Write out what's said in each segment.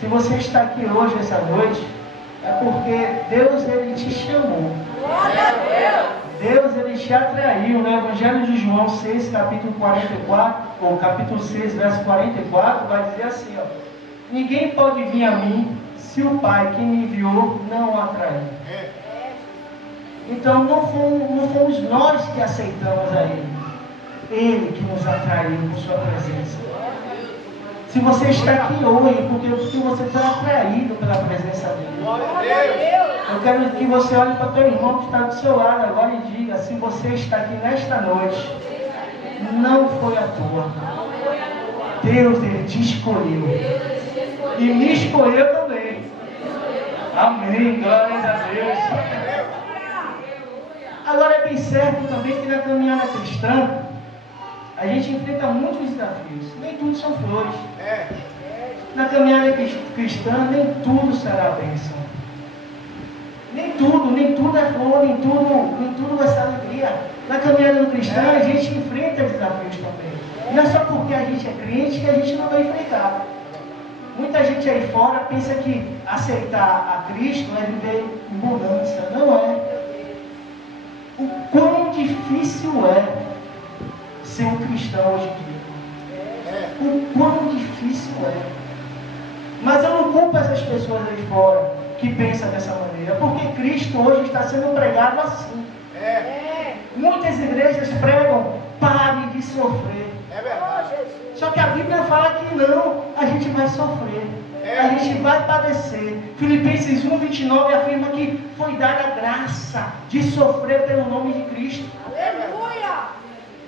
Se você está aqui hoje, essa noite, é porque Deus, Ele te chamou. Glória a Deus! Deus, Ele te atraiu. No Evangelho de João 6, capítulo 44, ou capítulo 6, verso 44, vai dizer assim, ó: ninguém pode vir a mim se o Pai que me enviou não o atrair. Então não fomos nós que aceitamos a Ele. Ele que nos atraiu com sua presença. Se você está aqui hoje, porque você foi atraído pela presença dele. Eu quero que você olhe para o teu irmão que está do seu lado agora e diga: se você está aqui nesta noite, não foi à toa. Deus, Ele te escolheu. E me escolheu também. Amém. Glórias a Deus. Agora é bem certo também que na caminhada cristã, a gente enfrenta muitos desafios. Nem tudo são flores. Na caminhada cristã, nem tudo será bênção. Nem tudo é flor, nem tudo vai ser alegria. Na caminhada cristã, a gente enfrenta desafios também. Não é só porque a gente é crente que a gente não vai enfrentar. Muita gente aí fora pensa que aceitar a Cristo é viver em bonança. Não é. O quão difícil é ser um cristão hoje em dia. O quão difícil é. Mas eu não culpo essas pessoas aí fora que pensam dessa maneira, porque Cristo hoje está sendo pregado assim. Muitas igrejas pregam: pare de sofrer. É verdade. Só que a Bíblia fala que não, a gente vai sofrer, a gente vai padecer. Filipenses 1:29 afirma que foi dada a graça de sofrer pelo nome de Cristo. Aleluia!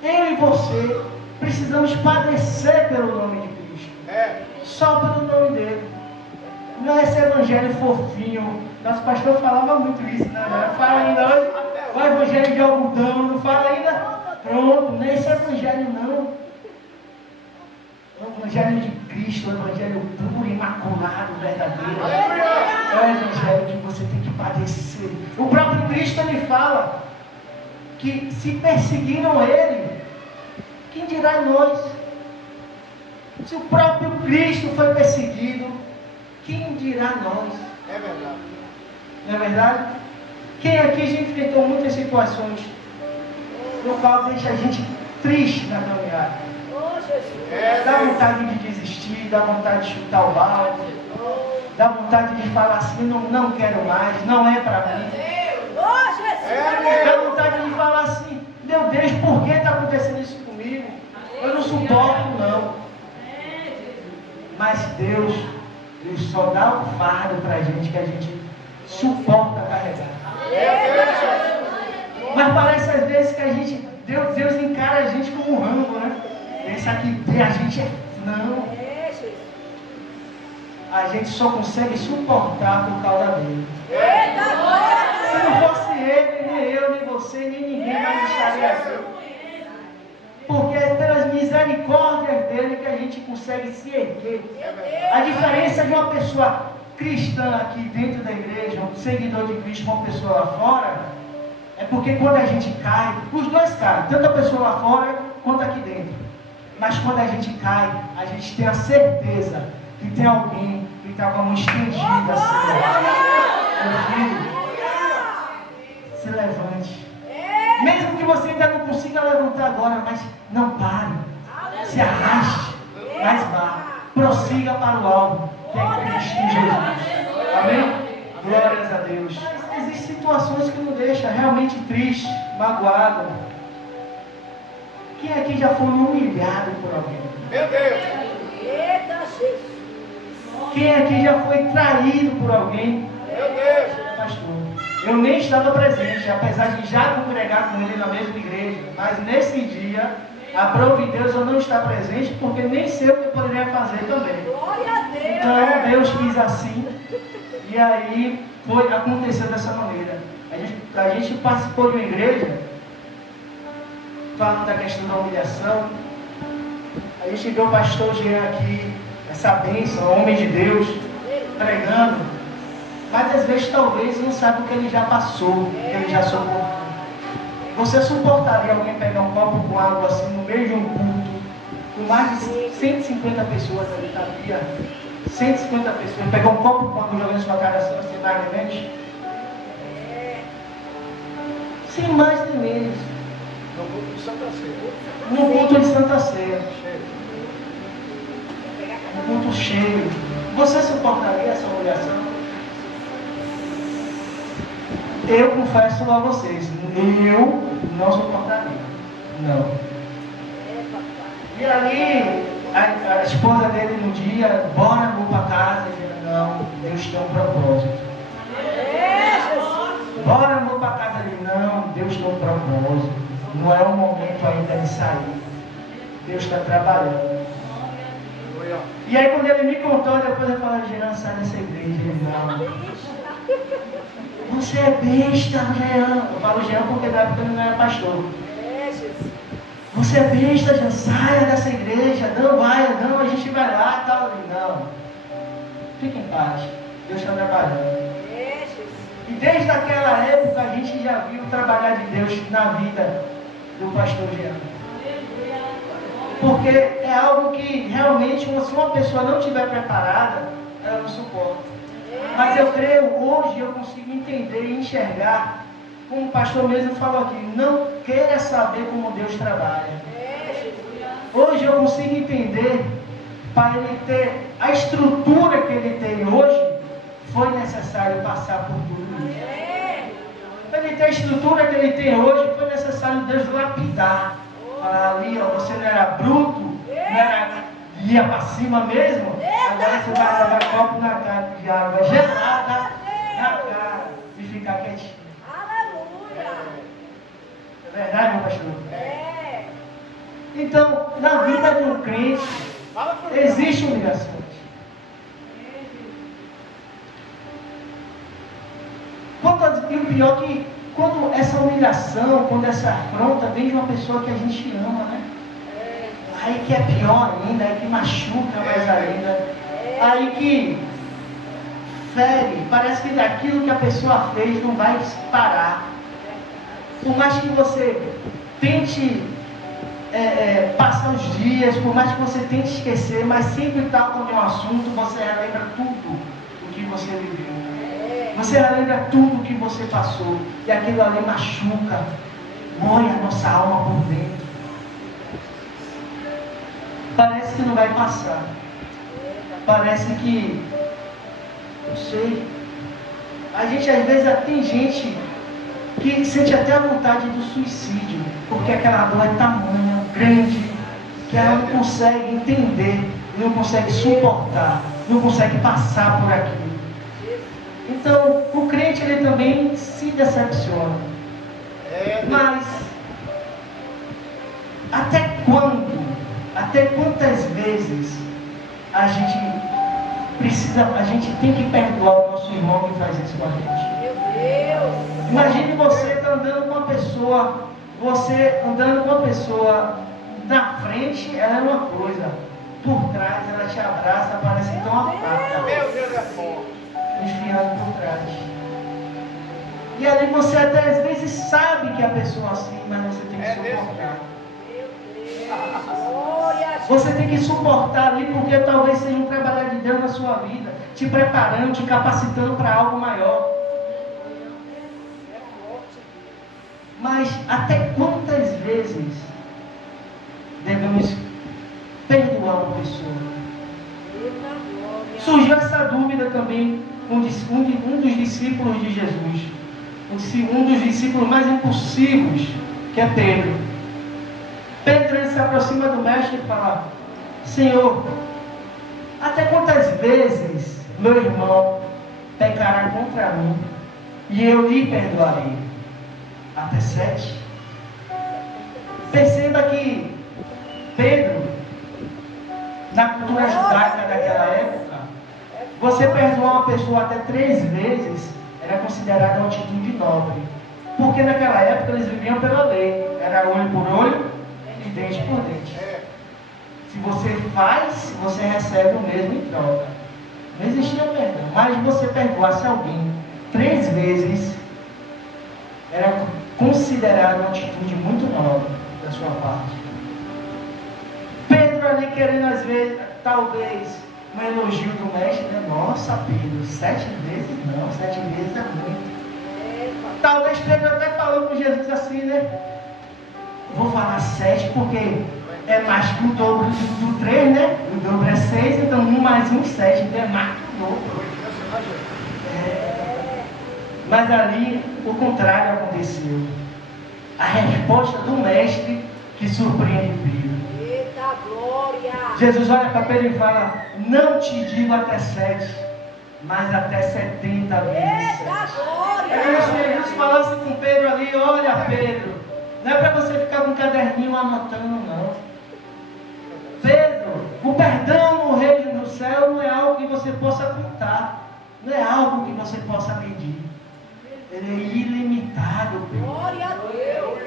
Eu e você precisamos padecer pelo nome de Cristo. Só pelo nome dele. Não é esse evangelho fofinho. Nosso pastor falava muito isso, né? Fala ainda hoje, o evangelho de algodão, não fala ainda. Pronto, não é esse evangelho não. O evangelho de Cristo, o evangelho puro, imaculado, verdadeiro. É o evangelho que você tem que padecer. O próprio Cristo, ele fala que se perseguiram ele, quem dirá nós? Se o próprio Cristo foi perseguido, quem dirá nós? É verdade. Não é verdade? Quem aqui já enfrentou muitas situações no qual deixa a gente triste na caminhada? Dá vontade de desistir, dá vontade de chutar o balde, dá vontade de falar assim: não quero mais, não é para mim. Dá vontade de falar assim: meu Deus, por que está acontecendo isso comigo? Eu não suporto não. Mas Deus só dá um fardo para a gente que a gente suporta carregar. Mas parece às vezes que Deus encara a gente como um rango, né? Pensa que a gente é... Não. A gente só consegue suportar por causa dele. Se não fosse ele, nem eu, nem você, nem ninguém mais estaria assim. Porque é pelas misericórdias dele que a gente consegue se erguer. A diferença de uma pessoa cristã aqui dentro da igreja, um seguidor de Cristo, uma pessoa lá fora, é porque quando a gente cai, os dois caem, tanto a pessoa lá fora quanto aqui dentro. Mas quando a gente cai, a gente tem a certeza que tem alguém que está com a mão estendida assim. Meu filho, se levante. Mesmo que você ainda não consiga levantar agora, mas não pare. Se arraste, mas vá. Prossiga para o alvo, que é Cristo Jesus. Amém? Glórias a Deus. Existem situações que nos deixam realmente triste, magoado. Quem aqui já foi humilhado por alguém? Meu Deus. Quem aqui já foi traído por alguém? Meu Deus. Pastor, eu nem estava presente, apesar de já congregar com ele na mesma igreja. Mas nesse dia, aprove Deus eu não estar presente, porque nem sei o que eu poderia fazer também. Então Deus quis assim, e aí aconteceu dessa maneira. A gente participou de uma igreja, falando da questão da humilhação. A gente viu o pastor Jean aqui, essa bênção, homem de Deus, pregando. Mas às vezes talvez não sabe o que ele já passou, o que ele já suportou. Você suportaria alguém pegar um copo com água assim no meio de um culto, com mais de 150 pessoas ali, sabia? 150 pessoas, pegar um copo quando jogando na sua cara assim, você mais ou menos. Sem mais nem menos. No culto de Santa Ceia. No culto de Santa Ceia. Cheio. Um culto cheio. Você suportaria essa humilhação? Eu confesso a vocês, eu não suportaria. Não. E ali, a esposa dele no dia, bora, vou para casa, e ele, não, Deus tem um propósito. Bora, vou para casa ali, não, Deus tem um propósito. Não é o momento ainda de sair. Deus está trabalhando. E aí quando ele me contou, depois eu falei, Jean, sai dessa igreja. Ele, não. Você é besta, Jean. Eu falo Jean porque na época ele não era pastor. Você é besta, Jean, saia dessa igreja. Não, vai, não, a gente vai lá e tal. Ele, não. Fique em paz. Deus está trabalhando. E desde aquela época a gente já viu o trabalhar de Deus na vida do pastor Jean. Porque é algo que realmente, se uma pessoa não estiver preparada, ela não suporta. Mas eu creio, hoje eu consigo entender e enxergar, como o pastor mesmo falou aqui, não queira saber como Deus trabalha. Hoje eu consigo entender, para ele ter a estrutura que ele tem hoje, foi necessário passar por tudo isso. Para ele ter a estrutura que ele tem hoje, foi necessário Deus lapidar. Falar ali, ó, você não era bruto, não era, ia para cima mesmo, agora você vai jogar copo na cara de água gelada na cara e ficar quietinho. Aleluia! É verdade, meu pastor? Então, na vida de um crente, existe humilhação. E o pior é que quando essa humilhação, quando essa afronta vem de uma pessoa que a gente ama, né? Aí que é pior ainda, aí que machuca mais ainda, aí que fere, parece que daquilo que a pessoa fez não vai parar. Por mais que você tente passar os dias, por mais que você tente esquecer, mas sempre está quando é um assunto, você relembra tudo o que você viveu. Você relembra tudo o que você passou. E aquilo ali machuca, mói a nossa alma por dentro. Parece que não vai passar. Parece que, não sei. A gente às vezes tem gente que sente até a vontade do suicídio, porque aquela dor é tamanha, grande, que ela não consegue entender, não consegue suportar, não consegue passar por aquilo. Então, o crente ele também se decepciona. Mas, até quantas vezes a gente tem que perdoar o nosso irmão que faz isso com a gente? Meu Deus! Imagine você andando com uma pessoa, na frente ela é uma coisa, por trás ela te abraça, parece que tem uma faca. Meu Deus, é forte. Enfiando por trás. E ali você até às vezes sabe que a pessoa é assim, mas você tem que suportar. Você tem que suportar ali, porque talvez seja um trabalhar de Deus na sua vida, te preparando, te capacitando para algo maior. Mas até quantas vezes devemos perdoar uma pessoa? Surgiu essa dúvida também um dos discípulos de Jesus, um dos discípulos mais impulsivos, que é Pedro. Pedro ele se aproxima do mestre e fala: Senhor, até quantas vezes meu irmão pecará contra mim e eu lhe perdoarei? Até 7? Perceba que Pedro, na cultura judaica daquela época, você perdoar uma pessoa até 3 vezes era considerada uma atitude nobre. Porque naquela época eles viviam pela lei. Era olho por olho e dente por dente. Se você faz, você recebe o mesmo em troca. Não existia perdão. Mas você perdoasse alguém 3 vezes, era considerada uma atitude muito nobre da sua parte. Pedro ali querendo às vezes, talvez, um elogio do mestre, né? Nossa, Pedro, 7 vezes não, 7 vezes é muito. Talvez Pedro até falou com Jesus assim, né? Vou falar 7 porque é mais que o dobro do 3, né? O dobro é 6, então 1 mais 1, 7, então é mais que o dobro. Mas ali o contrário aconteceu. A resposta do mestre que surpreende Pedro. Eita glória! Jesus olha para Pedro e fala: não te digo até 7, mas até 70 vezes 7. Eita glória! Jesus falando com Pedro ali: olha, Pedro, não é para você ficar com um caderninho anotando, não. Pedro, o perdão no reino do céu não é algo que você possa contar, não é algo que você possa medir. Ele é ilimitado, Pedro. Glória a Deus!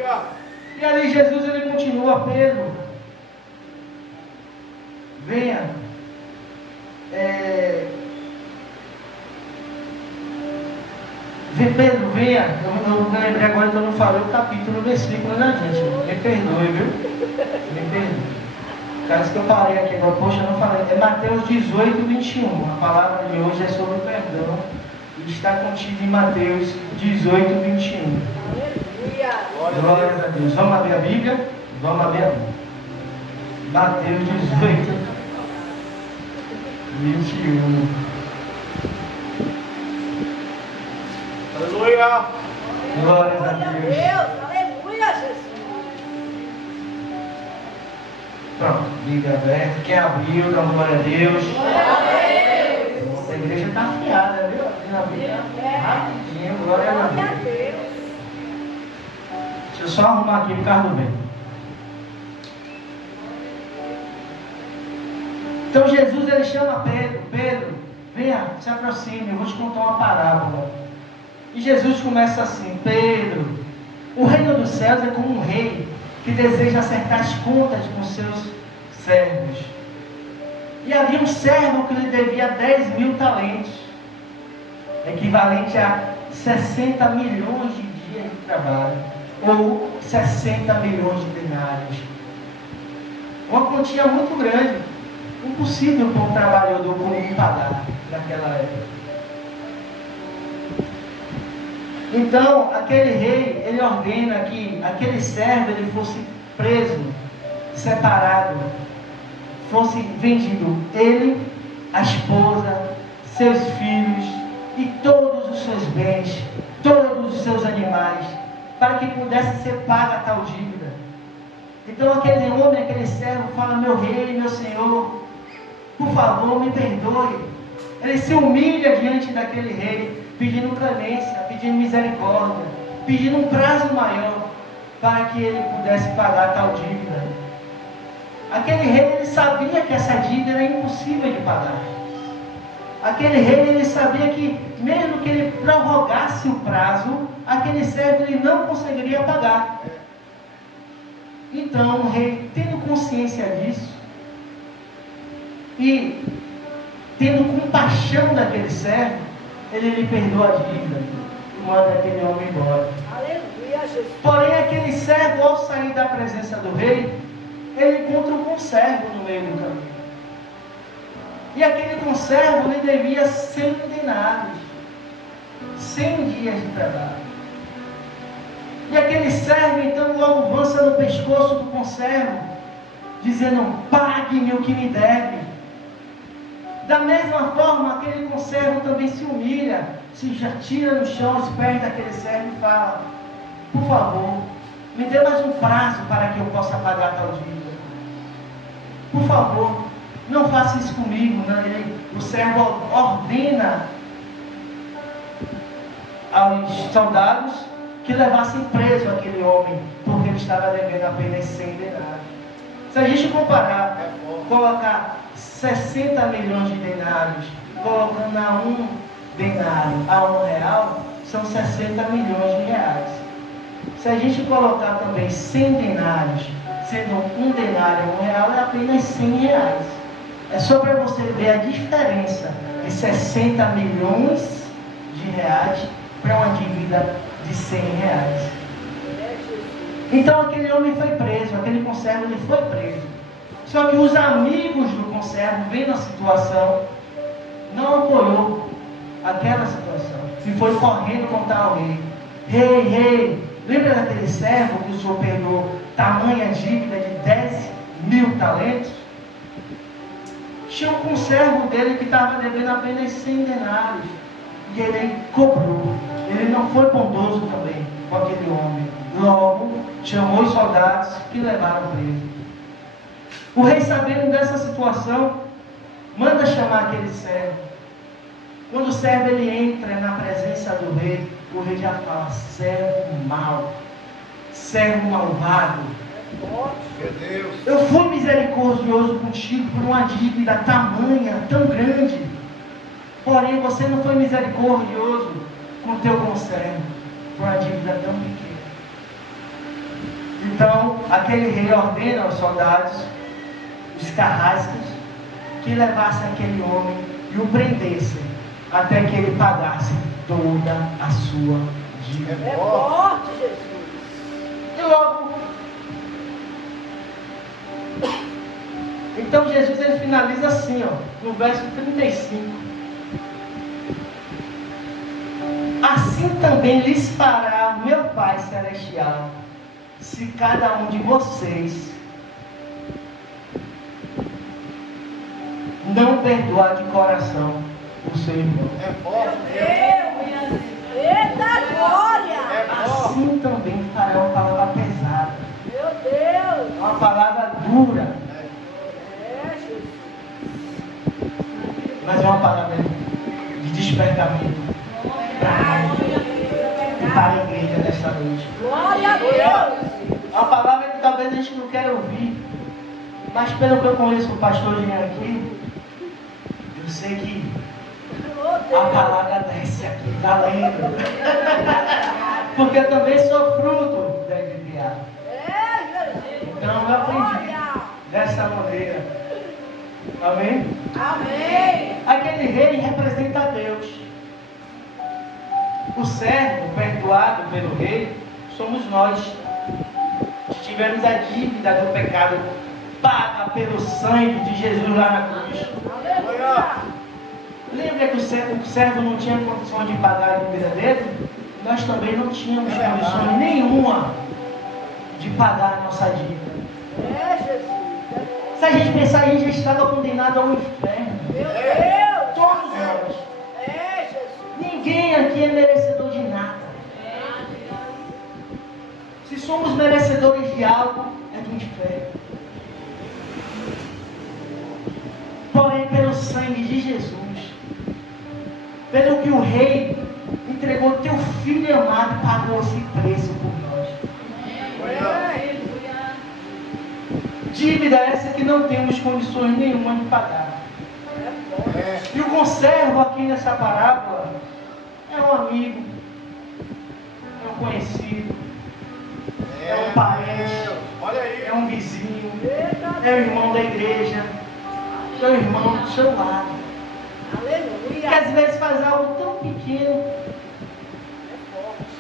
E ali Jesus ele continua: Pedro, venha. Pedro, venha. Eu lembrei agora que eu não falei o capítulo, o versículo, né, gente? Me perdoe, viu? Me perdoe. Caso que eu parei aqui agora, poxa, eu não falei. É Mateus 18, 21. A palavra de hoje é sobre o perdão. E está contido em Mateus 18, 21. Aleluia! Glória a Deus. Vamos abrir a Bíblia? Vamos abrir a Bíblia. Mateus 18, 21. Aleluia! Glória a Glória a Deus. Deus! Aleluia, Jesus! Pronto, Bíblia aberta. Quem abriu, dá uma glória a Deus. Glória a Deus! A igreja está afiada, viu? Abrindo a Bíblia rapidinho. Glória a Glória a Deus. Deus! Deixa eu só arrumar aqui por causa do vento. Então Jesus ele chama Pedro: Pedro, venha, se aproxime, eu vou te contar uma parábola. E Jesus começa assim: Pedro, o reino dos céus é como um rei que deseja acertar as contas com seus servos. E havia um servo que lhe devia 10.000 talentos, equivalente a 60 milhões de dias de trabalho, ou 60 milhões de denários. Uma quantia muito grande, impossível para um trabalhador comum pagar naquela época. Então, aquele rei, ele ordena que aquele servo ele fosse preso, separado, fosse vendido, ele, a esposa, seus filhos e todos os seus bens, todos os seus animais, para que pudesse ser paga tal dívida. Então aquele homem, aquele servo fala: meu rei, meu senhor, por favor, me perdoe. Ele se humilha diante daquele rei, pedindo clemência, pedindo misericórdia, pedindo um prazo maior para que ele pudesse pagar tal dívida. Aquele rei, ele sabia que essa dívida era impossível de pagar. Aquele rei, ele sabia que mesmo que ele prorrogasse o prazo, aquele servo ele não conseguiria pagar. Então o rei, tendo consciência disso e tendo compaixão daquele servo, ele lhe perdoa a dívida e manda aquele homem embora. Aleluia, Jesus! Porém, aquele servo, ao sair da presença do rei, ele encontra um conservo no meio do caminho. E aquele conservo lhe devia 100 denários, 100 dias de trabalho. E aquele servo então logo avança no pescoço do conservo, dizendo: pague-me o que me deve. Da mesma forma, aquele conservo também se humilha, se tira no chão aos pés daquele servo e fala: por favor, me dê mais um prazo para que eu possa pagar tal dívida. Por favor, não faça isso comigo. Não. O servo ordena aos soldados que levassem preso aquele homem, porque ele estava devendo apenas 100 denários. Se a gente comparar, colocar 60 milhões de denários, colocando a um denário a R$1, são 60 milhões de reais. Se a gente colocar também 100 denários, sendo um denário a R$1, é apenas 100 reais. É só para você ver a diferença de 60 milhões de reais para uma dívida de 100 reais. Então aquele homem foi preso, aquele conservo ele foi preso. Só que os amigos do conservo, vendo a situação, não apoiou aquela situação. E foi correndo contar ao rei. Rei, lembra daquele servo que o senhor perdoou tamanha dívida de 10.000 talentos? Tinha um conservo dele que estava devendo apenas 100 denários. E ele cobrou. Ele não foi bondoso também com aquele homem. Logo, chamou os soldados que levaram preso. O rei, sabendo dessa situação, manda chamar aquele servo. Quando o servo ele entra na presença do rei, o rei já fala: servo mau, servo malvado. Meu Deus. Eu fui misericordioso contigo por uma dívida tamanha, tão grande. Porém, você não foi misericordioso com o teu conservo por uma dívida tão pequena. Então, aquele rei ordena aos soldados, os carrascos, que levassem aquele homem e o prendessem até que ele pagasse toda a sua dívida. É forte, Jesus. E logo, então Jesus ele finaliza assim, ó, no verso 35. Assim também lhes fará meu Pai Celestial, se cada um de vocês não perdoar de coração o seu irmão. É forte. Eita glória! É forte. Assim também fará uma palavra pesada, Meu Deus! uma palavra dura, É, Jesus. mas é uma palavra de despertamento para a igreja nesta noite. Glória a Deus! É uma palavra que talvez a gente não queira ouvir, mas pelo que eu conheço o pastor Jean aqui, eu sei que a palavra desce aqui valendo. Porque eu também sou fruto da enviada. É, Jesus! Então eu aprendi dessa maneira. Amém? Amém! Aquele rei representa a Deus. O servo perdoado pelo rei somos nós. Tivemos a dívida do pecado paga pelo sangue de Jesus lá na cruz. Aleluia! Lembra que o servo não tinha condições de pagar a dívida dele? Nós também não tínhamos condições nenhuma de pagar a nossa dívida. É, Jesus! Se a gente pensar, a gente já estava condenado ao inferno. Meu Deus! Todos nós. É, Jesus! Ninguém aqui é merecedor de nada. Se somos merecedores de algo, é do inferno. Porém, pelo sangue de Jesus, pelo que o rei entregou teu filho amado, pagou esse preço por nós. Dívida essa que não temos condições nenhuma de pagar. E o conservo aqui nessa parábola é um amigo, é um conhecido, é um parente, Olha aí. é um vizinho, é o irmão da igreja, é o irmão do seu lado. Que Aleluia! às vezes faz algo tão pequeno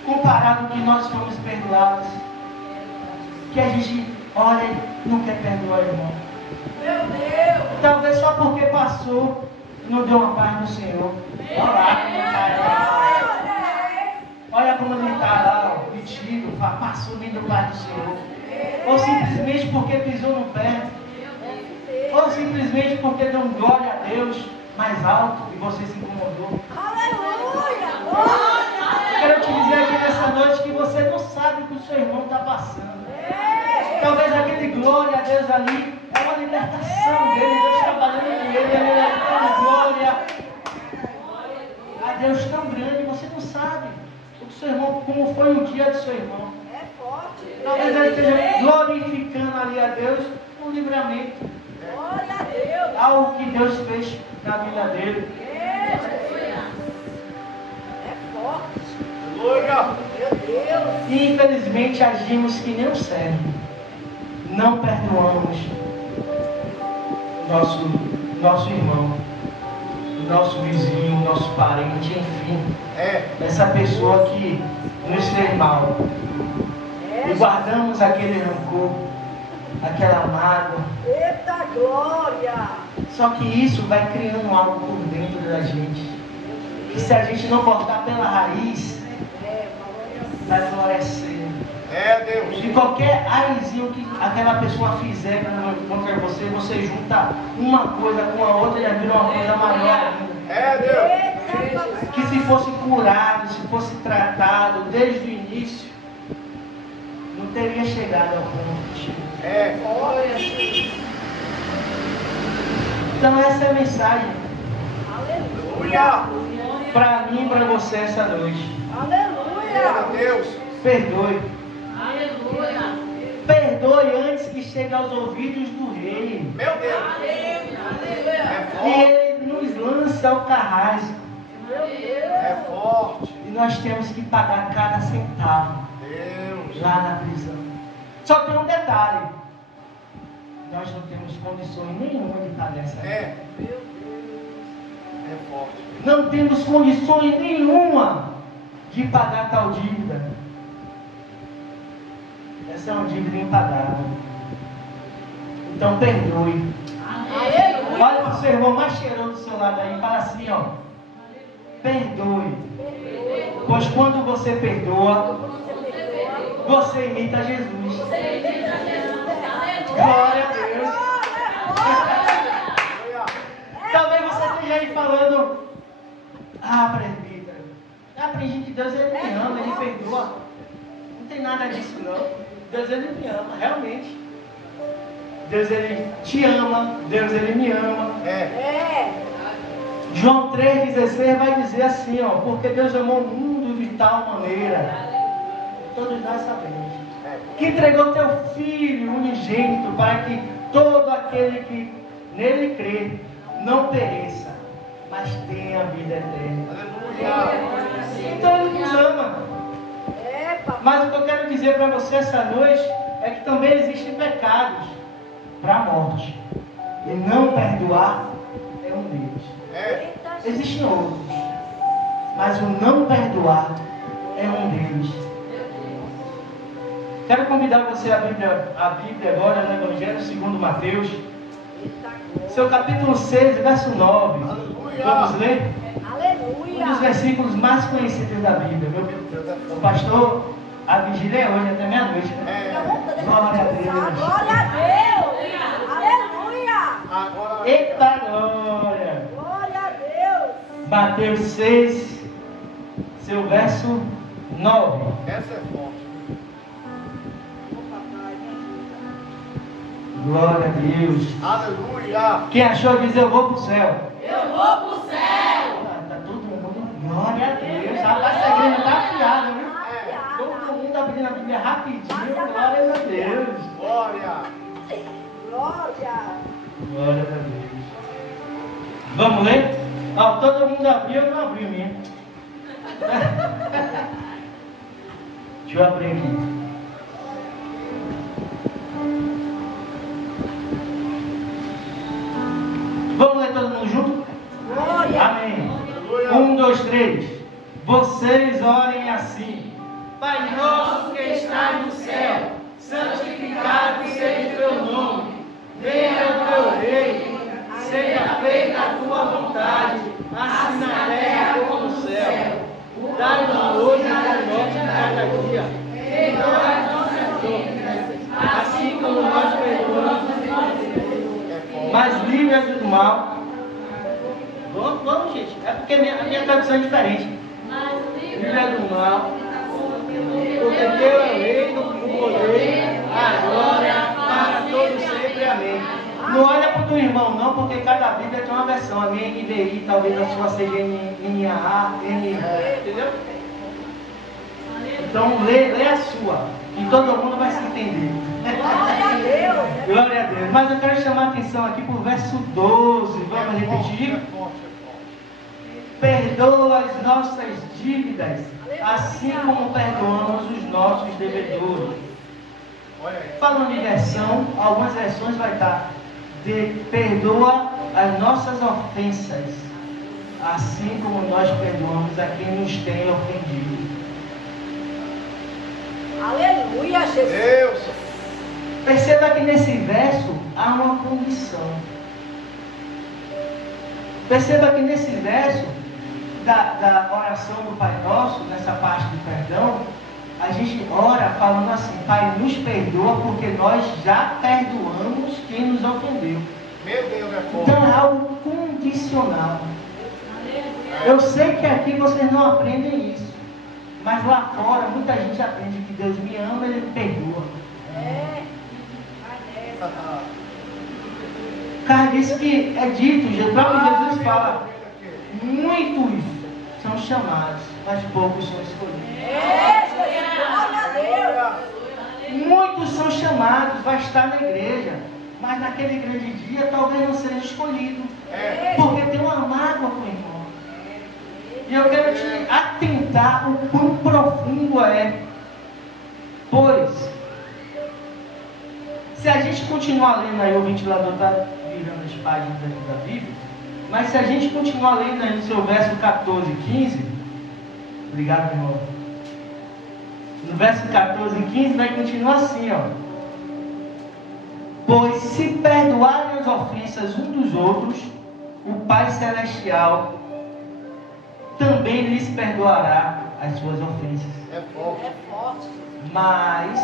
comparado com que nós fomos perdoados, que a gente olha e não quer perdoar o irmão. Meu Deus! Talvez só porque passou, não deu uma paz do Senhor. Olha lá como está. Olha como ele está lá, ó, metido, passou nem deu paz do Senhor. Ou simplesmente porque pisou no pé. Ou simplesmente porque deu um glória a Deus mais alto e você se incomodou. Aleluia! Eu quero te dizer aqui nessa noite que você não sabe o que o seu irmão está passando. Talvez aquele glória a Deus ali é uma libertação dele, Deus trabalhando com ele, ele dando glória a Deus tão grande, você não sabe o que seu irmão, como foi o dia do seu irmão. É forte! Talvez ele esteja glorificando ali a Deus um livramento, Glória a Deus! algo que Deus fez na vida dele. É, Jesus! É forte! Aleluia. Meu Deus! E infelizmente agimos que nem um servo. Não perdoamos nosso irmão, nosso vizinho, nosso parente, enfim, essa pessoa que nos fez mal. E guardamos aquele rancor, aquela mágoa. Eita glória! Só que isso vai criando algo por dentro da gente. E se a gente não cortar pela raiz, vai florescer. Deus. E qualquer raizinho que aquela pessoa fizer contra você, você junta uma coisa com a outra e vira uma coisa maior ainda. Deus. Que se fosse curado, se fosse tratado desde o início, não teria chegado ao ponto de chegar. Então essa é a mensagem Aleluia. para mim e para você essa noite. Aleluia! Deus. Perdoe. Aleluia! Perdoe antes que chegue aos ouvidos do rei. Meu Deus. E ele nos lance ao carrasco. É forte. E nós temos que pagar cada centavo Deus. lá na prisão. Só tem um detalhe. Nós não temos condições nenhuma de pagar essa dívida. É forte. Não temos condições nenhuma de pagar tal dívida. Essa é uma dívida impagável. Então perdoe. Aleluia! Olha para o seu irmão mais cheiroso do seu lado aí e fala assim, ó. Perdoe. Pois quando você perdoa, você imita Jesus. Glória a Deus. Talvez você esteja aí falando, presbítero, eu aprendi que Deus ele me ama, ele perdoa. Não tem nada disso não. Deus ele me ama, realmente. Deus ele te ama, Deus ele me ama. João 3,16 vai dizer assim, ó, porque Deus amou o mundo de tal maneira, todos nós sabemos, que entregou teu Filho unigênito para que todo aquele que nele crê não pereça, mas tenha a vida eterna. Aleluia. Então ele nos ama. Mas o que eu quero dizer para você essa noite é que também existem pecados para a morte. E não perdoar é um deles. Existem outros, mas o não perdoar é um deles. Quero convidar você a Bíblia agora no Evangelho segundo Mateus, seu capítulo 6, verso 9. Vamos ler? Um dos versículos mais conhecidos da Bíblia. O pastor, a vigília é hoje até meia-noite, né? Glória a Deus. Glória a Deus! Aleluia! Eita glória! Glória a Deus! Mateus 6, seu verso 9. Essa é forte. Glória a Deus. Aleluia. Quem achou diz eu vou para o céu. Eu vou pro céu! Tá todo mundo. Glória a Deus. Rapaz, essa igreja está afiada, né? Todo mundo abrindo a Bíblia rapidinho. Glória a Deus. Glória. Glória! Glória a Deus. Vamos ler? Ó, todo mundo abriu, eu não abri minha. Deixa eu abrir aqui. Vamos ler todo mundo junto? Glória! Amém. 1, 2, 3. Vocês orem assim: Pai nosso que estás no céu, santificado seja o teu nome. Venha o teu reino. Seja feita a tua vontade, assim na terra como no céu. Dá-nos hoje o pão nosso de cada dia. Perdoa as nossas dívidas, assim como nós perdoamos os nossos devedores. Mas livra-nos do mal. Vamos, gente. É porque a minha tradução é diferente. Livra-nos do mal. Porque teu é o reino, o poder, a glória, para todos sempre. Amém. Não olha para o teu irmão não, porque cada Bíblia tem uma versão. A minha NVI, talvez a sua seja NAA, entendeu? Então lê a sua, e todo mundo vai se entender. Glória a Deus! Glória a Deus. Mas eu quero chamar a atenção aqui para o verso 12. Vamos repetir? Perdoa as nossas dívidas, assim como perdoamos os nossos devedores. Falando em versão, algumas versões vai estar perdoa as nossas ofensas, assim como nós perdoamos a quem nos tem ofendido. Aleluia, Jesus! Deus. Perceba que nesse verso há uma condição. Perceba que nesse verso da oração do Pai Nosso, nessa parte do perdão, a gente ora falando assim: Pai, nos perdoa porque nós já perdoamos quem nos ofendeu. Meu Deus, é forte. Então é algo condicional. Eu sei que aqui vocês não aprendem isso, mas lá fora muita gente aprende que Deus me ama, Ele me perdoa. Cara, diz que é dito, o próprio Jesus fala: muitos são chamados, mas poucos são escolhidos. Muitos são chamados, vai estar na igreja, mas naquele grande dia talvez não seja escolhido, porque tem uma mágoa com o irmão. E eu quero te atentar o quão profundo é. Pois, se a gente continuar lendo aí, o ventilador está virando as páginas aqui da Bíblia, mas se a gente continuar lendo aí no seu verso 14 e 15, obrigado, irmão. No verso 14 e 15 vai continuar assim, ó. Pois se perdoarem as ofensas uns dos outros, o Pai Celestial também lhes perdoará as suas ofensas. É forte. Mas,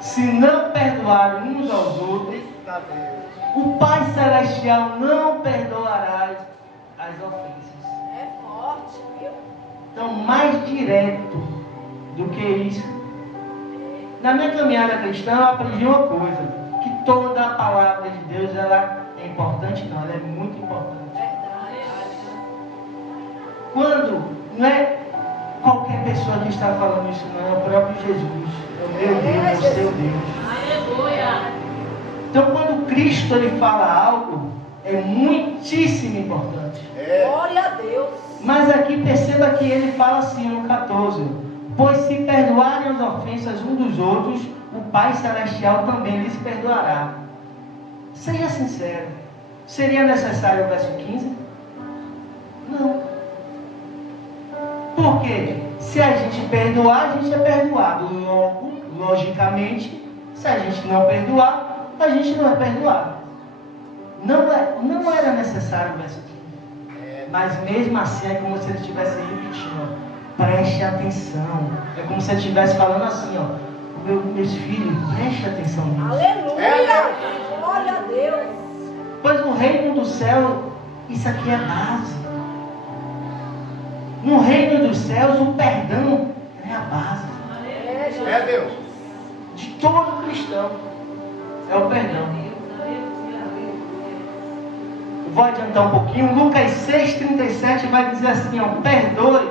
se não perdoarem uns aos outros, o Pai Celestial não perdoará as ofensas. É forte, viu? Então, mais direto do que isso, na minha caminhada cristã, eu aprendi uma coisa: que toda a palavra de Deus, ela é importante, não, ela é muito importante. Quando não é qualquer pessoa que está falando isso, não, é o próprio Jesus, é o meu Deus, é o seu Deus. Aleluia! Então, quando Cristo ele fala algo, é muitíssimo importante. Glória a Deus! Mas aqui perceba que ele fala assim no 14: pois se perdoarem as ofensas uns dos outros, o Pai Celestial também lhes perdoará. Seja sincero, seria necessário o verso 15? Não. Porque se a gente perdoar, a gente é perdoado. Logo, logicamente, se a gente não perdoar, a gente não é perdoado. Não era necessário o verso 15. Mas mesmo assim é como se ele estivesse repetindo: preste atenção. É como se ele estivesse falando assim, ó: meus filhos, preste atenção nisso. Aleluia! Glória a Deus! Pois no reino do céu, isso aqui é base. No reino dos céus, o perdão é a base. É Deus. De todo cristão. É o perdão. Eu vou adiantar um pouquinho. Lucas 6,37 vai dizer assim, ó: perdoe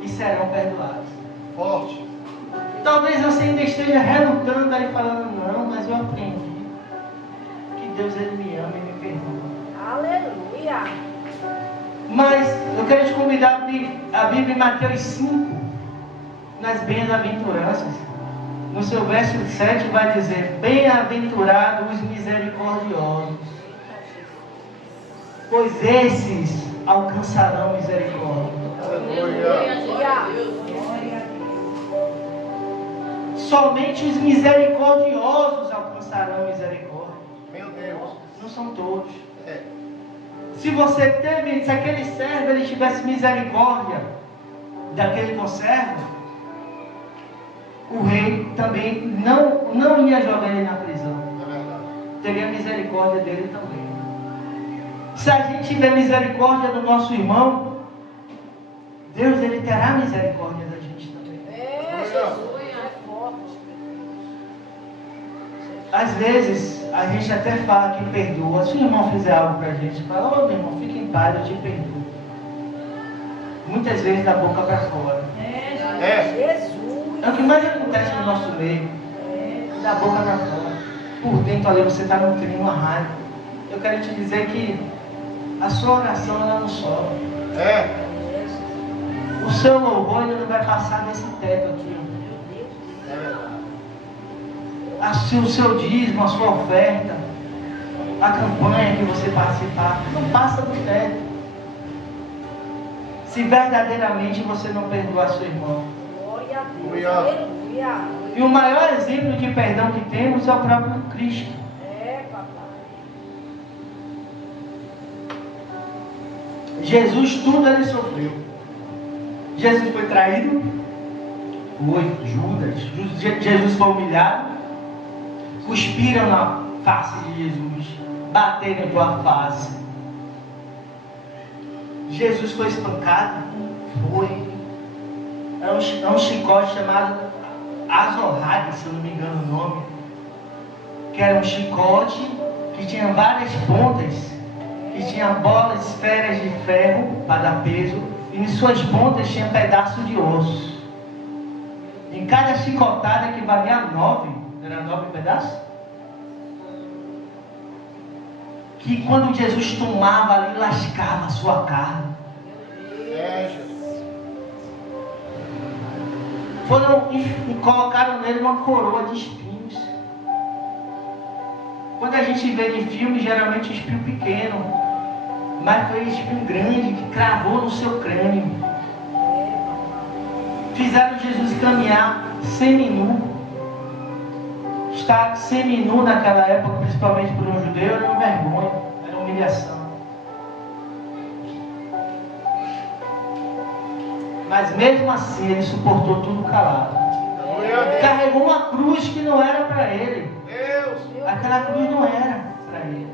e serão perdoados. Forte. Talvez você ainda esteja relutando aí falando: não, mas eu aprendi que Deus ele me ama e me perdoa. Aleluia! Mas eu quero te convidar a abrir a Bíblia em Mateus 5, nas bem-aventuranças. No seu verso 7 vai dizer: bem-aventurados os misericordiosos, pois esses alcançarão misericórdia. Aleluia. Somente os misericordiosos alcançarão misericórdia. Meu Deus. Não são todos. Se aquele servo ele tivesse misericórdia daquele conservo, o rei também não ia jogar ele na prisão. É verdade. Teria misericórdia dele também. Se a gente tiver misericórdia do nosso irmão, Deus ele terá misericórdia da gente também. Jesus é forte. Às vezes, a gente até fala que perdoa. Se o irmão fizer algo pra gente, fala: ô meu irmão, fique em paz, eu te perdoo. Muitas vezes da boca para fora. Jesus. É o que mais acontece no nosso meio. Da boca para fora. Por dentro ali você está nutrindo uma raiva. Eu quero te dizer que a sua oração ela não sobe. O seu louvor ele não vai passar desse teto aqui. É verdade. O seu dízimo, a sua oferta, a campanha que você participar, não passa do teto. Se verdadeiramente você não perdoar seu irmão. Glória a Deus. Aleluia. E o maior exemplo de perdão que temos é o próprio Cristo. É, papai. Jesus, tudo ele sofreu. Jesus foi traído, foi Judas. Jesus foi humilhado, cuspiram na face de Jesus, bateram em tua face. Jesus foi espancado, foi. É um chicote chamado Azorrague, se eu não me engano o nome, que era um chicote que tinha várias pontas, que tinha bolas, esferas de ferro para dar peso, e em suas pontas tinha pedaços de osso. Em cada chicotada que valia 9, era 9 pedaços? Que quando Jesus tomava ali, lascava a sua carne. Foram e colocaram nele uma coroa de espinhos. Quando a gente vê em filme, geralmente espinho pequeno, mas foi espinho grande que cravou no seu crânio. Fizeram Jesus caminhar seminu. Estar seminu naquela época, principalmente por um judeu, era uma vergonha, era uma humilhação. Mas mesmo assim ele suportou tudo calado. Carregou uma cruz que não era para ele. Aquela cruz não era para ele.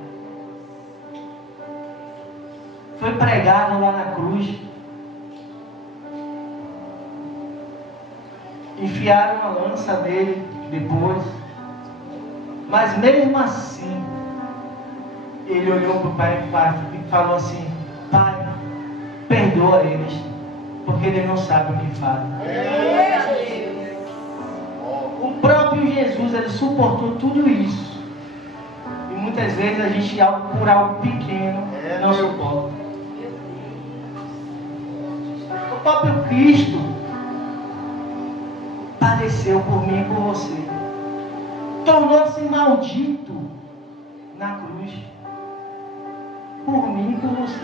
Foi pregado lá na cruz. Enfiaram uma lança nele depois. Mas mesmo assim, ele olhou para o pai e falou assim: Pai, perdoa eles, porque eles não sabem o que fazem. O próprio Jesus, ele suportou tudo isso. E muitas vezes a gente, por algo pequeno, não suporta. O próprio Cristo padeceu por mim e por você. Tornou-se maldito na cruz. Por mim e por você.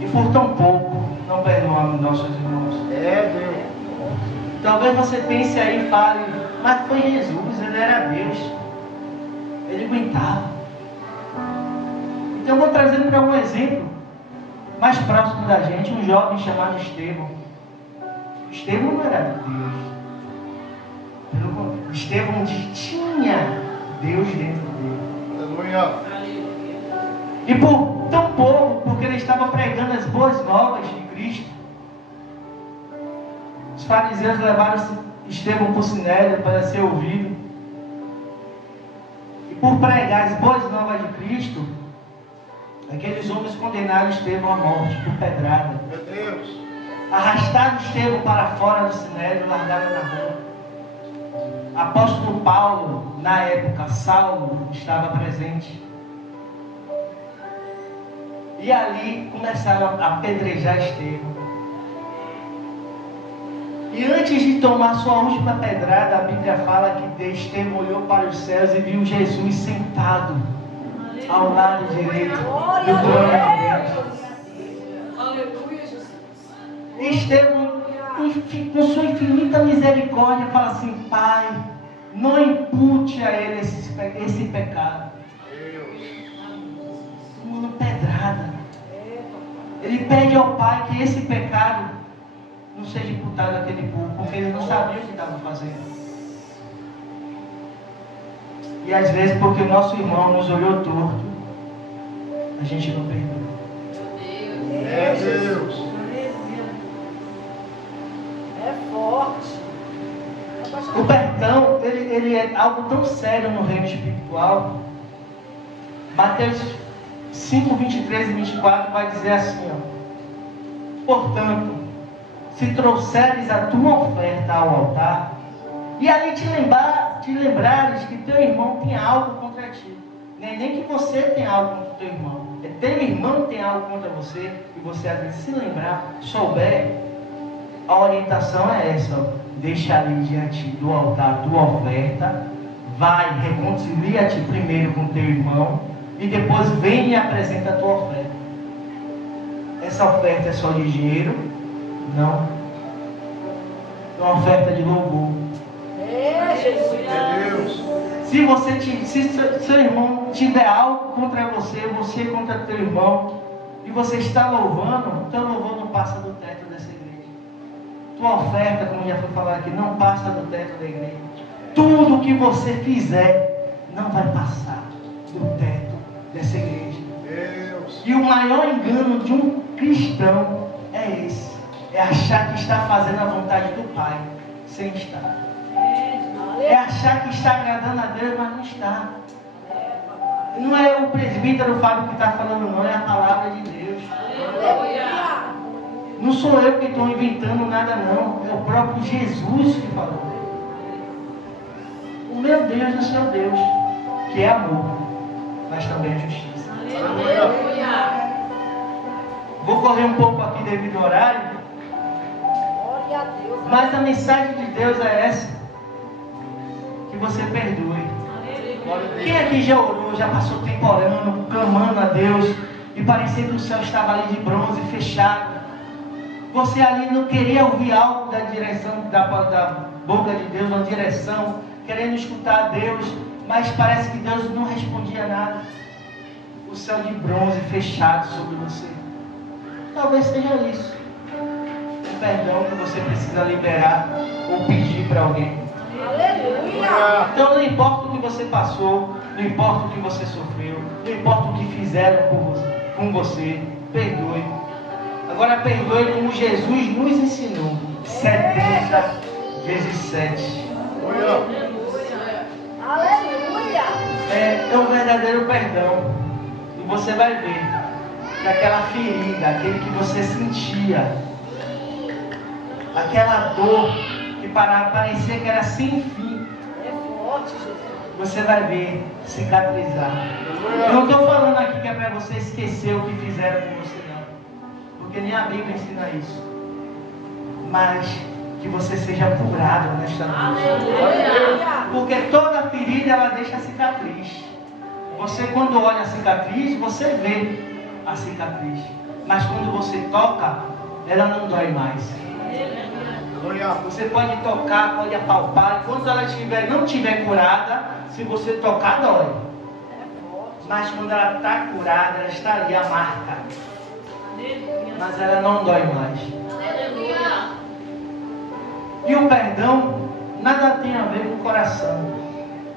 E por tão pouco não perdoamos nossos irmãos. Talvez você pense aí e fale: mas foi Jesus, ele era Deus, ele aguentava. Então eu vou trazendo para um exemplo mais próximo da gente, um jovem chamado Estevão. Estevão não era Deus. Estevão tinha Deus dentro dele. E por tão pouco, porque ele estava pregando as boas novas de Cristo, os fariseus levaram Estevão para o Sinédrio para ser ouvido. E por pregar as boas novas de Cristo, aqueles homens condenaram Estevão à morte por pedrada. Meu Deus. Arrastaram Estevão para fora do Sinédrio e largaram na rua. Apóstolo Paulo, na época, Saulo, estava presente. E ali começaram a apedrejar Estevão. E antes de tomar sua última pedrada, a Bíblia fala que Estevão olhou para os céus e viu Jesus sentado ao lado direito do trono de Deus. Aleluia, Jesus. E Estevão, com sua infinita misericórdia, fala assim: Pai, não impute a ele esse pecado. Uma pedrada. Ele pede ao Pai que esse pecado não seja imputado àquele povo, porque eles não sabiam o que estavam fazendo. E às vezes, porque o nosso irmão nos olhou torto, a gente não perdoa. É Deus. É forte. O perdão, ele é algo tão sério no reino espiritual. Mateus 5, 23 e 24 vai dizer assim, ó: portanto, se trouxeres a tua oferta ao altar, e ali te lembrares que teu irmão tem algo contra ti, nem que você tem algo contra teu irmão, é teu irmão tem algo contra você, e você às vezes se lembrar, souber, a orientação é essa, ó: deixa ali diante do altar tua oferta, vai, reconcilia-te primeiro com teu irmão, e depois vem e apresenta a tua oferta. Essa oferta é só de dinheiro, Não. É uma oferta de louvor. Jesus. Deus. Se seu irmão tiver algo contra você, você contra teu irmão, e você está louvando, teu louvor não passa do teto dessa igreja. Tua oferta, como já foi falado aqui, não passa do teto da igreja. Tudo que você fizer não vai passar do teto dessa igreja. Deus. E o maior engano de um cristão é esse. É achar que está fazendo a vontade do Pai, sem estar. É achar que está agradando a Deus, mas não está. Não é o presbítero Fábio que está falando, não, é a palavra de Deus. Não sou eu que estou inventando nada, não. É o próprio Jesus que falou. O meu Deus é o seu Deus, que é amor, mas também é justiça. Vou correr um pouco aqui devido ao horário, Glória a Deus. mas a mensagem de Deus é essa: que você perdoe. Quem aqui já orou, já passou tempo orando, clamando a Deus, e parecia que o céu estava ali de bronze, fechado? Você ali não queria ouvir algo da direção, da boca de Deus, uma direção, querendo escutar a Deus, mas parece que Deus não respondia nada. O céu de bronze fechado sobre você. Talvez seja isso. O perdão que você precisa liberar ou pedir para alguém. Aleluia. Então não importa o que você passou, não importa o que você sofreu, não importa o que fizeram com você, perdoe. Agora perdoe como Jesus nos ensinou, 70 vezes 7. Aleluia. É um verdadeiro perdão. E você vai ver que aquela ferida, aquele que você sentia, aquela dor que parecia que era sem fim, É forte, Jesus. você vai ver cicatrizar. Eu não estou falando aqui que é para você esquecer o que fizeram com você, não. Porque nem a Bíblia ensina isso. Mas que você seja curado nesta noite. Aleluia. Porque toda ferida, ela deixa cicatriz. Você, quando olha a cicatriz, você vê a cicatriz. Mas quando você toca, ela não dói mais. Você pode tocar, pode apalpar. Enquanto ela não estiver curada, se você tocar, dói. Mas quando ela está curada, ela está ali, a marca. Mas ela não dói mais. E o perdão nada tem a ver com o coração.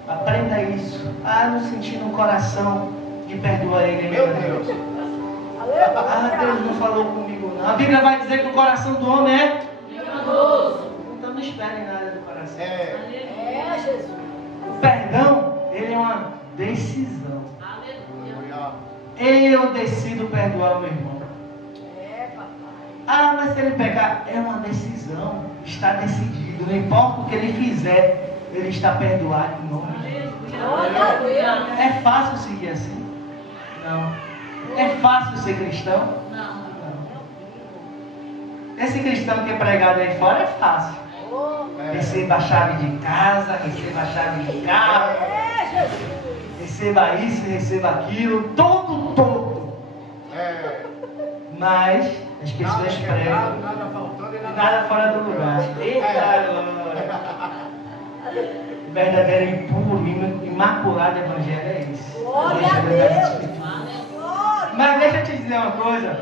Aprenda isso. Não senti no coração de perdoar ele. Meu Deus. Deus não falou comigo, não. A Bíblia vai dizer que o coração do homem é enganoso. Então não espere nada do coração. É, Jesus. O perdão, ele é uma decisão. Eu decido perdoar o meu irmão. É, papai. Mas se ele pecar, é uma decisão. Está decidido. Não importa o que ele fizer, ele está perdoado em nome de Jesus. Glória a Deus. É fácil seguir assim? Não. É fácil ser cristão? Não. Esse cristão que é pregado aí fora é fácil. Receba a chave de casa, receba a chave de carro, É, Jesus. receba isso, receba aquilo, todo. Mas as pessoas pregam, Nada faltando e nada fora do lugar. Eita glória! O verdadeiro e puro, imaculado evangelho é esse. Glória a Deus. Mas deixa eu te dizer uma coisa.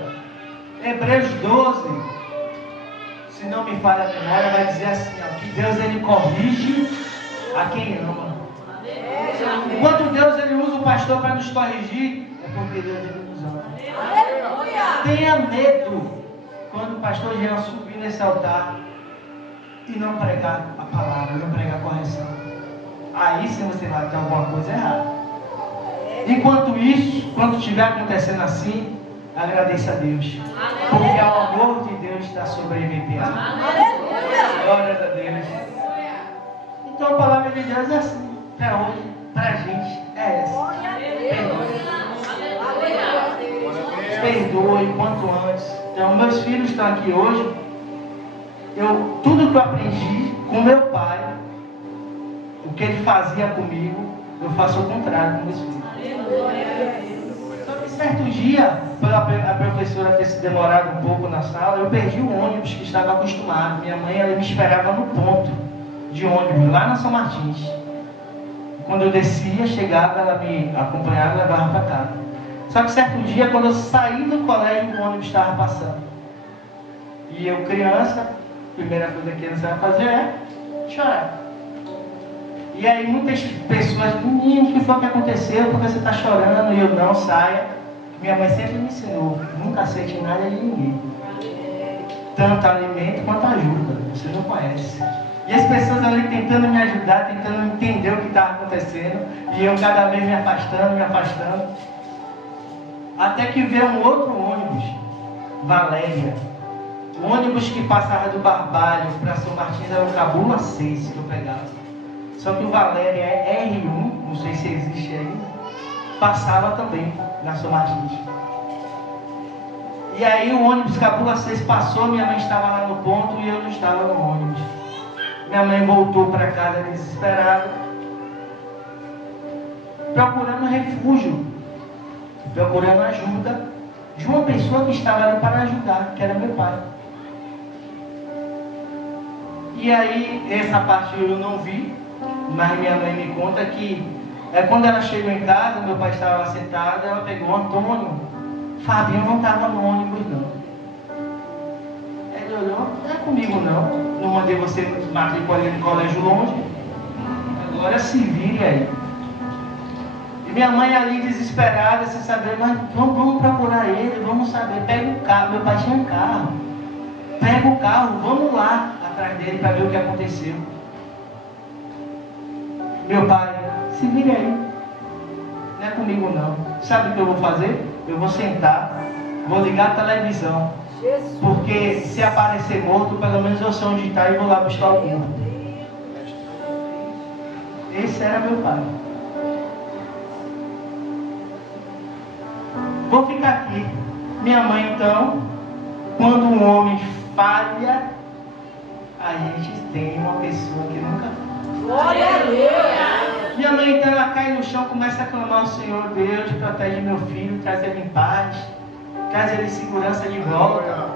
Hebreus 12, se não me falha a memória, vai dizer assim, ó, que Deus ele corrige a quem ama. Enquanto Deus ele usa o pastor para nos corrigir, é porque Deus ele nos ama. Aleluia. Tenha medo quando o pastor Jean subir nesse altar e não pregar a palavra, não pregar a correção. Aí sim você vai ter alguma coisa errada. Enquanto isso, quando estiver acontecendo assim, agradeça a Deus. Porque o amor de Deus está sobre a MPA. Aleluia. Glória a Deus. Então a palavra de Deus é assim. Para hoje, para a gente, é essa. Glória a Deus. Aleluia. Perdoe quanto antes. Então, meus filhos estão aqui hoje. Tudo que eu aprendi com meu pai, o que ele fazia comigo, eu faço o contrário com meus filhos. Só que certinho. certo dia, pela a professora ter se demorado um pouco na sala, eu perdi o ônibus que estava acostumado. Minha mãe, ela me esperava no ponto de ônibus, lá na São Martins. Quando eu descia, chegava, ela me acompanhava e levava para casa. Só que certo dia, quando eu saí do colégio, o ônibus estava passando. E eu, criança, a primeira coisa que a criança vai fazer é chorar. E aí muitas pessoas, menino, o que foi que aconteceu? Porque você está chorando? E eu, não, saia. Minha mãe sempre me ensinou, nunca aceite nada de ninguém. Tanto alimento quanto ajuda, você não conhece. E as pessoas ali tentando me ajudar, tentando entender o que estava acontecendo. E eu cada vez me afastando. Até que veio um outro ônibus, Valéria. O ônibus que passava do Barbalho para São Martins era o Cabula 6 que eu pegava. Só que o Valéria é R1, não sei se existe ainda, passava também na São Martins. E aí o ônibus Cabula 6 passou, minha mãe estava lá no ponto e eu não estava no ônibus. Minha mãe voltou para casa desesperada, procurando refúgio, procurando ajuda de uma pessoa que estava ali para ajudar, que era meu pai. E aí, essa parte eu não vi, mas minha mãe me conta que quando ela chegou em casa, meu pai estava lá sentado, ela pegou Antônio, Fabinho não estava no ônibus não. Ele olhou, não é comigo não mandei você matricular no colégio longe, agora se vire aí. E minha mãe ali desesperada, sem saber, mas vamos procurar ele, vamos saber, pega o carro, meu pai tinha um carro, pega o carro, vamos lá atrás dele para ver o que aconteceu. Meu pai, se vire aí, não é comigo não. Sabe o que eu vou fazer? Eu vou sentar, vou ligar a televisão, porque se aparecer morto, pelo menos eu sei onde está e vou lá buscar o corpo. Esse era meu pai. Vou ficar aqui. Minha mãe então, quando um homem falha, a gente tem uma pessoa que nunca falha. Glória a Deus! Minha mãe então, ela cai no chão, começa a clamar ao Senhor: Deus, protege meu filho, traz ele em paz, traz ele em segurança de volta.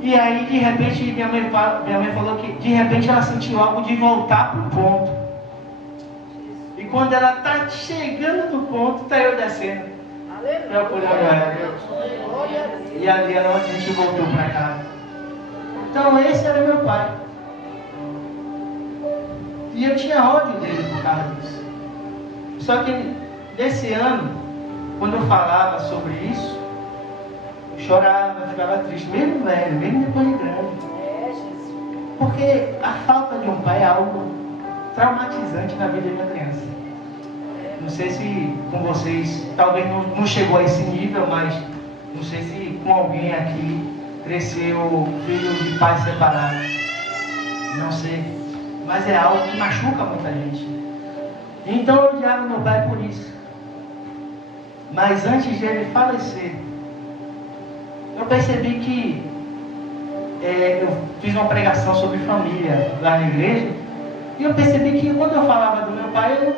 E aí de repente minha mãe falou que de repente ela sentiu algo de voltar para o ponto. E quando ela está chegando no ponto, está eu descendo. Procurando ela. E ali a gente voltou para casa. Então esse era meu pai. E eu tinha ódio dele por causa disso. Só que nesse ano, quando eu falava sobre isso, eu chorava, ficava triste, mesmo velho, mesmo depois de grande. Porque a falta de um pai é algo traumatizante na vida de uma criança. Não sei se com vocês, talvez não chegou a esse nível, mas não sei se com alguém aqui cresceu filho de pais separados. Não sei. Mas é algo que machuca muita gente. Então eu odiava meu pai por isso. Mas antes de ele falecer, eu percebi que eu fiz uma pregação sobre família lá na igreja. E eu percebi que quando eu falava do meu pai, eu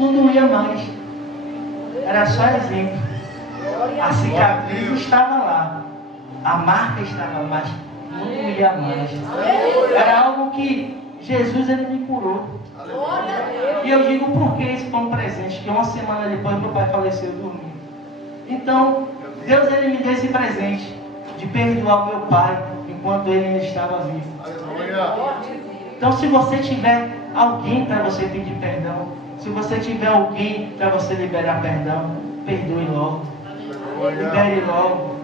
não doía mais. Era só exemplo. A cicatriz estava lá. A marca estava lá, mas não doía mais. Era algo que Jesus ele me curou. E eu digo por que esse foi um presente, que uma semana depois meu pai faleceu dormindo. Então, Deus ele me deu esse presente de perdoar o meu pai enquanto ele ainda estava vivo. Então, se você tiver alguém para você pedir perdão, se você tiver alguém para você liberar perdão, perdoe logo. Libere logo.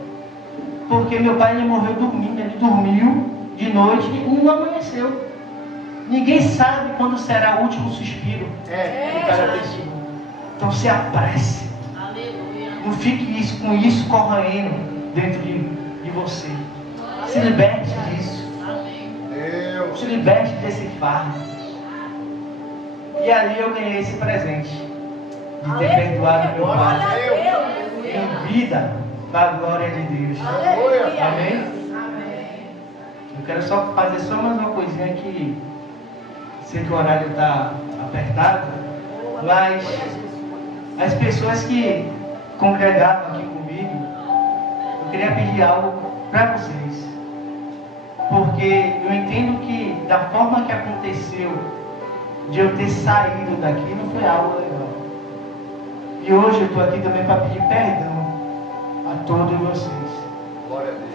Porque meu pai ele morreu dormindo, ele dormiu de noite e não amanheceu. Ninguém sabe quando será o último suspiro de cada pessoa. Então se apresse. Não fique com isso correndo dentro de você. Se liberte disso. Se liberte desse fardo. E ali eu ganhei esse presente de ter perdoado meu pai em vida da glória de Deus. Amém? Eu quero só fazer só mais uma coisinha aqui. Sei que o horário está apertado, mas as pessoas que congregado aqui comigo, eu queria pedir algo para vocês. Porque eu entendo que da forma que aconteceu, de eu ter saído daqui, não foi algo legal. E hoje eu estou aqui também para pedir perdão a todos vocês. Glória a Deus.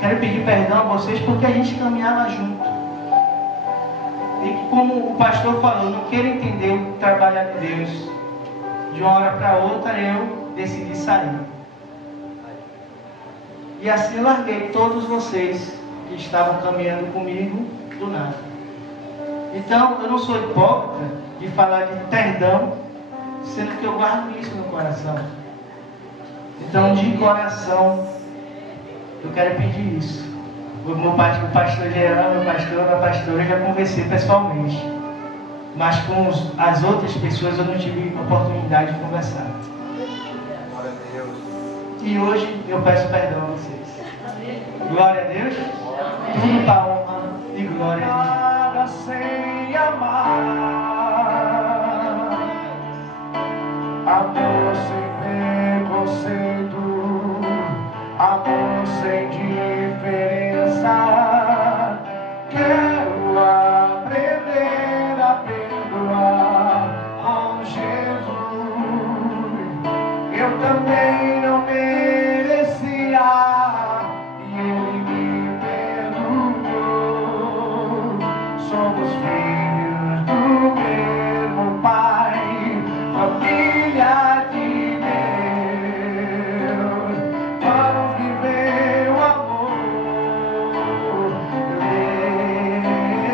Quero pedir perdão a vocês porque a gente caminhava junto. E como o pastor falou, não quero entender o trabalho de Deus. De uma hora para outra eu decidi sair. E assim larguei todos vocês que estavam caminhando comigo do nada. Então eu não sou hipócrita de falar de perdão, sendo que eu guardo isso no coração. Então de coração eu quero pedir isso. O pastor Geraldo, meu pastor, minha pastora, eu já conversei pessoalmente. Mas com as outras pessoas eu não tive oportunidade de conversar. Glória a Deus. E hoje eu peço perdão a vocês. Glória a Deus. Tudo para honra e glória a Deus. Nada sem amar, amor sem preconceito, amor sem diferença. Quero aprender a perdoar com Jesus. Eu também não merecia e Ele me perdoou. Somos filhos do mesmo Pai, família de Deus. Vamos viver o amor.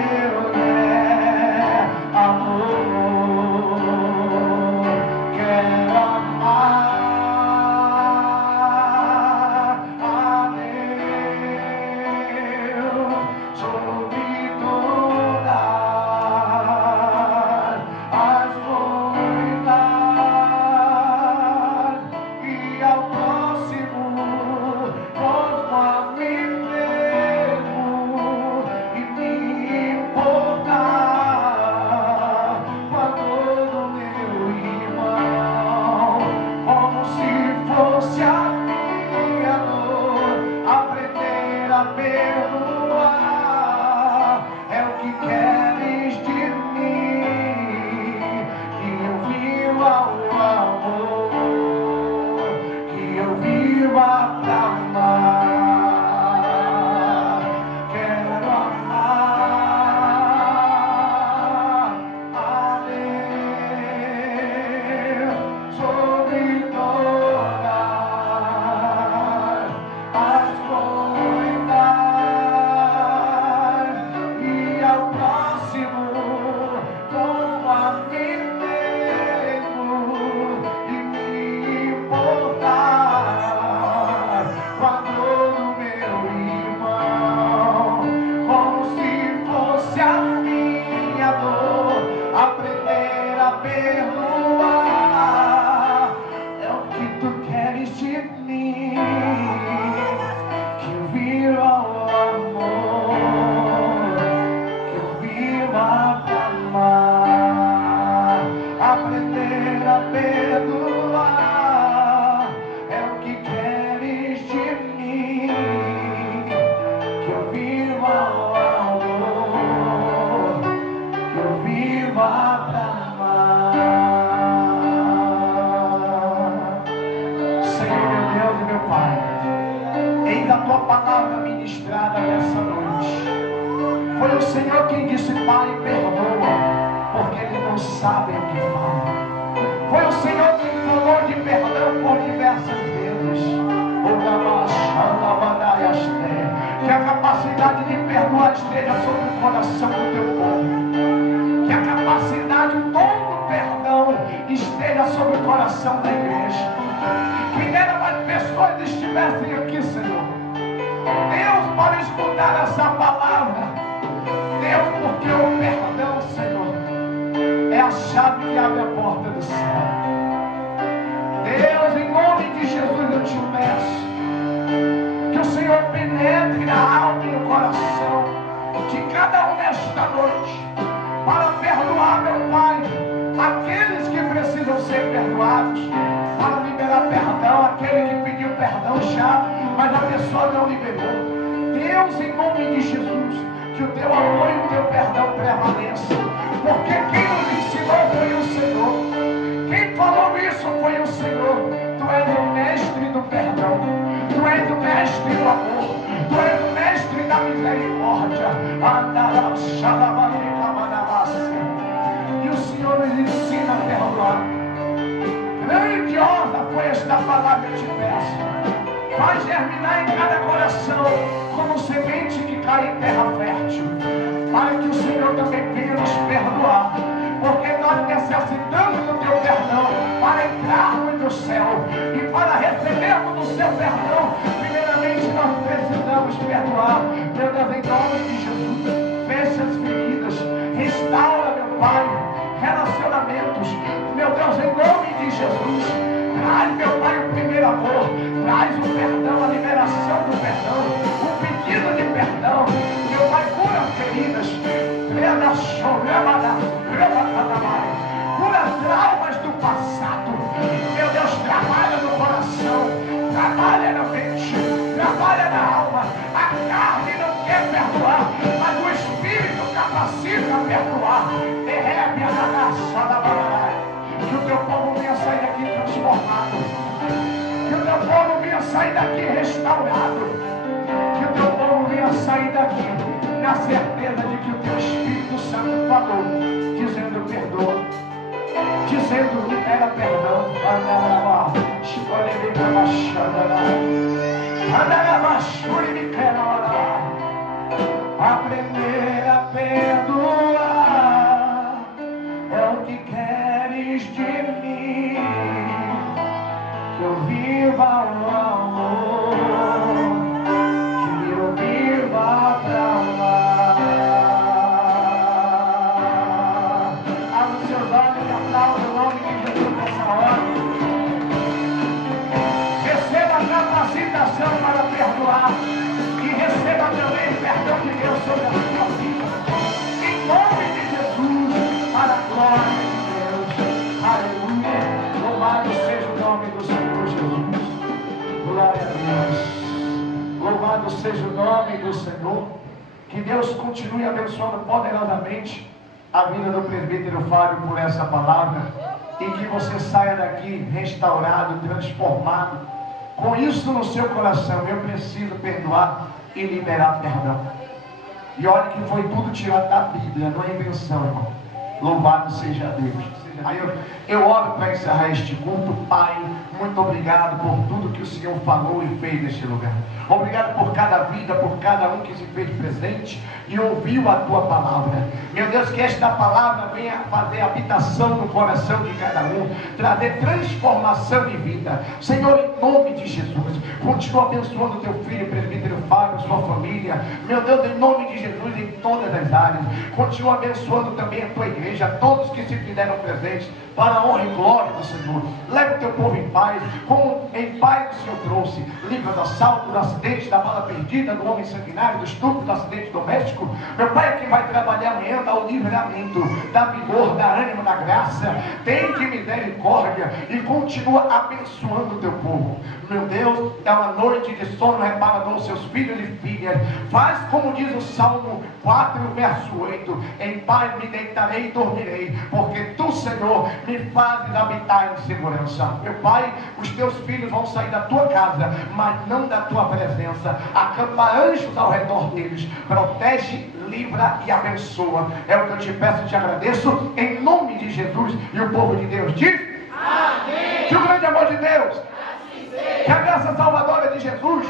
Deus é amor. Quero amar a Deus sobre todas as coisas e ao próximo como a mim mesmo e me importar com a dor do meu irmão, como se fosse a minha dor. Aprender a perdoar é o que queres de mim, que eu viva o amor, que eu viva pra amar. Quero amar a Deus sobre todas as coisas e ao próximo como a mim mesmo e me importar com a dor do meu irmão, como se fosse a minha dor. Aprender a perdoar é o que tu queres de mim, que eu viva o amor, que eu viva pra amar. Aprender a perdoar é o que queres de mim, que eu viva o amor, que eu viva pra amar. Senhor, meu Deus e meu Pai, eis a tua palavra ministrada nessa noite. Foi o Senhor quem disse: Pai, perdoa, porque eles não sabem o que falam. Foi o Senhor quem falou de perdão por diversas vezes. Que a capacidade de perdoar esteja sobre o coração do teu povo. Que a capacidade, o dom do perdão esteja sobre o coração da igreja. Que nela mais pessoas estivessem aqui, Senhor. Deus, para escutar essa palavra. Deus, porque o perdão, Senhor, é a chave que abre a porta do céu. Deus, em nome de Jesus, eu te peço que o Senhor penetre na alma e no coração de cada um nesta noite, para perdoar, meu Pai, aqueles que precisam ser perdoados, mãos para liberar perdão. Aquele que pediu perdão já, mas a pessoa não liberou. Deus, em nome de Jesus, que o teu amor e o teu perdão prevaleçam, porque quem nos ensinou foi o Senhor, quem falou isso foi o Senhor. Tu és o mestre do perdão, tu és o mestre do amor, tu és o mestre da misericórdia. E o Senhor nos ensina a perdoar. Grandiosa foi esta palavra, eu te peço. Faz germinar em cada coração como semente que cai em terra fértil, para que o Senhor também venha nos perdoar, porque nós necessitamos do teu perdão para entrarmos no céu, e para recebermos do seu perdão, primeiramente nós precisamos perdoar. Meu Deus, em nome de Jesus, fecha as feridas, restaura, meu Pai, relacionamentos. Meu Deus, em nome de Jesus, traz, meu Pai, o primeiro amor, traz o perdão, a liberação do perdão, o pedido de perdão. Meu Pai, cura feridas, cura traumas do passado. Meu Deus, trabalha no coração, trabalha na mente, trabalha na alma. A carne não quer perdoar, mas o Espírito capacita a perdoar. Derrebe a graça da barra. Que o teu povo venha sair daqui transformado, que o teu povo venha sair daqui restaurado, que o teu povo venha sair daqui na certeza de que o teu Espírito Santo falou, dizendo perdoa, dizendo libera perdão. Aprender a perdoar é o que queres de mim, que eu viva o amor, que eu viva pra amar. Abra os seus olhos e aplauda o nome de Jesus nessa hora. Receba a capacitação para perdoar e receba também o perdão de Deus sobre a sua vida. Em nome de Jesus, para a glória de Deus. Aleluia. Louvado seja o nome do Senhor Jesus. Glória a Deus. Louvado seja o nome do Senhor. Que Deus continue abençoando poderosamente a vida do presbítero Fábio por essa palavra. E que você saia daqui restaurado, transformado. Com isso no seu coração, eu preciso perdoar e liberar perdão. E olha que foi tudo tirado da Bíblia, não é invenção, irmão. Louvado seja Deus. Aí eu oro para encerrar este culto. Pai, muito obrigado por tudo que o Senhor falou e fez neste lugar. Obrigado por cada vida, por cada um que se fez presente e ouviu a tua palavra. Meu Deus, que esta palavra venha fazer habitação no coração de cada um, trazer transformação de vida. Senhor, em nome de Jesus, continua abençoando o teu filho, presbítero Fábio, sua família. Meu Deus, em nome de Jesus, em todas as áreas. Continua abençoando também a tua igreja, todos que se fizeram presentes, para a honra e glória do Senhor. Leva o teu povo em paz, como em paz o Senhor trouxe. Livra do assalto, do acidente, da bala perdida, do homem sanguinário, do estupro, do acidente doméstico. Meu Pai, é quem vai trabalhar amanhã, dá o livramento, dá vigor, dá ânimo, dá graça. Tem de misericórdia e continua abençoando o teu povo. Meu Deus, é uma noite de sono reparador, seus filhos e filhas. Faz como diz o Salmo 4, verso 8: em paz me deitarei e dormirei, porque tu, Senhor, me fazes habitar em segurança. Meu Pai, os teus filhos vão sair da tua casa, mas não da tua presença. Acampa anjos ao redor deles, protege, livra e abençoa. É o que eu te peço e te agradeço, em nome de Jesus. E o povo de Deus diz: amém. Que o grande amor de Deus, que a graça salvadora de Jesus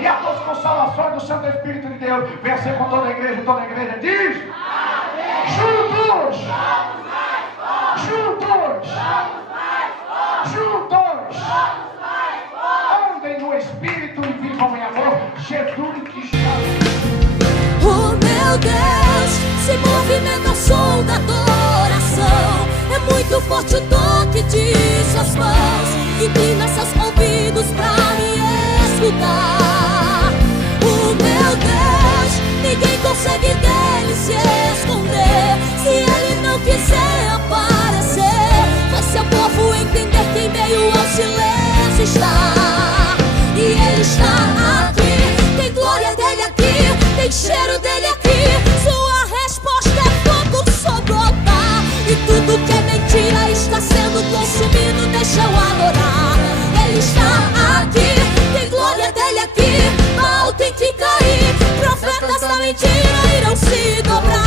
e as duas consolações do Santo Espírito de Deus venha ser com toda a igreja. Toda a igreja diz: amém. Juntos, juntos, juntos, andem no Espírito e vivam em amor. Jesus que está. Oh meu Deus, se movimenta o som da adoração. É muito forte o toque de suas mãos. Inclina seus ouvidos pra me escutar. Oh meu Deus, ninguém consegue dele se esconder. Se ele não quiser aparecer, faz seu povo entender mentira irão se dobrar.